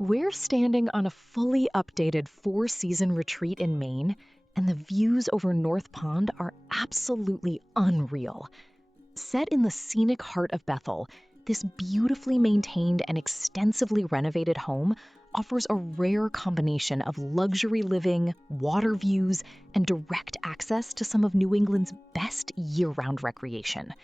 We're standing on a fully updated 4-season retreat in Maine, and the views over North Pond are absolutely unreal. Set in the scenic heart of Bethel, this beautifully maintained and extensively renovated home offers a rare combination of luxury living, water views, and direct access to some of New England's best year-round recreation.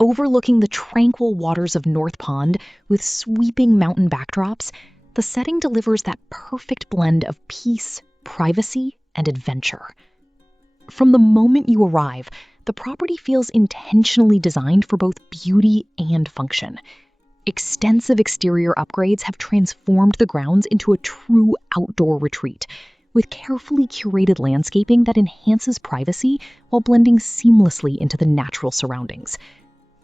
Overlooking the tranquil waters of North Pond with sweeping mountain backdrops, the setting delivers that perfect blend of peace, privacy, and adventure. From the moment you arrive, the property feels intentionally designed for both beauty and function. Extensive exterior upgrades have transformed the grounds into a true outdoor retreat, with carefully curated landscaping that enhances privacy while blending seamlessly into the natural surroundings.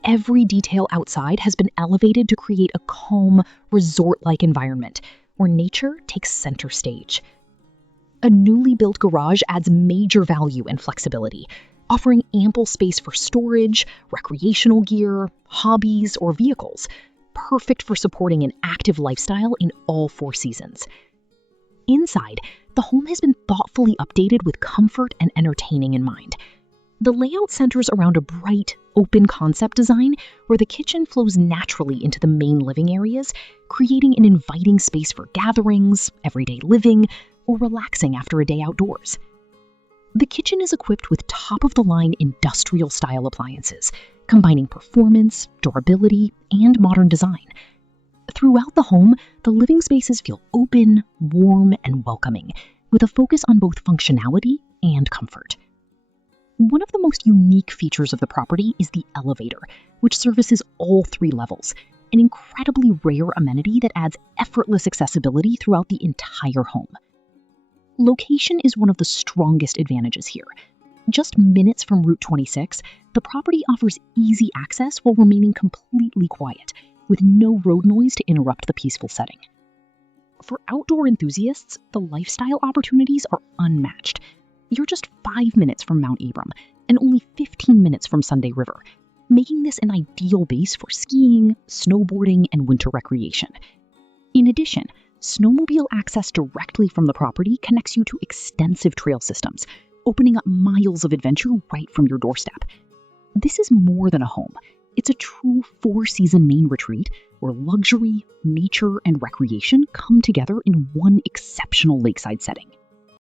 Every detail outside has been elevated to create a calm, resort-like environment where nature takes center stage. A newly built garage adds major value and flexibility, offering ample space for storage, recreational gear, hobbies, or vehicles, perfect for supporting an active lifestyle in all 4 seasons. Inside, the home has been thoughtfully updated with comfort and entertaining in mind. The layout centers around a bright, open concept design where the kitchen flows naturally into the main living areas, creating an inviting space for gatherings, everyday living, or relaxing after a day outdoors. The kitchen is equipped with top-of-the-line industrial-style appliances, combining performance, durability, and modern design. Throughout the home, the living spaces feel open, warm, and welcoming, with a focus on both functionality and comfort. One of the most unique features of the property is the elevator, which services all 3 levels, an incredibly rare amenity that adds effortless accessibility throughout the entire home. Location is one of the strongest advantages here. Just minutes from Route 26, the property offers easy access while remaining completely quiet, with no road noise to interrupt the peaceful setting. For outdoor enthusiasts, the lifestyle opportunities are unmatched. You're just 5 minutes from Mount Abram and only 15 minutes from Sunday River, making this an ideal base for skiing, snowboarding, and winter recreation. In addition, snowmobile access directly from the property connects you to extensive trail systems, opening up miles of adventure right from your doorstep. This is more than a home. It's a true 4-season Maine retreat where luxury, nature, and recreation come together in one exceptional lakeside setting.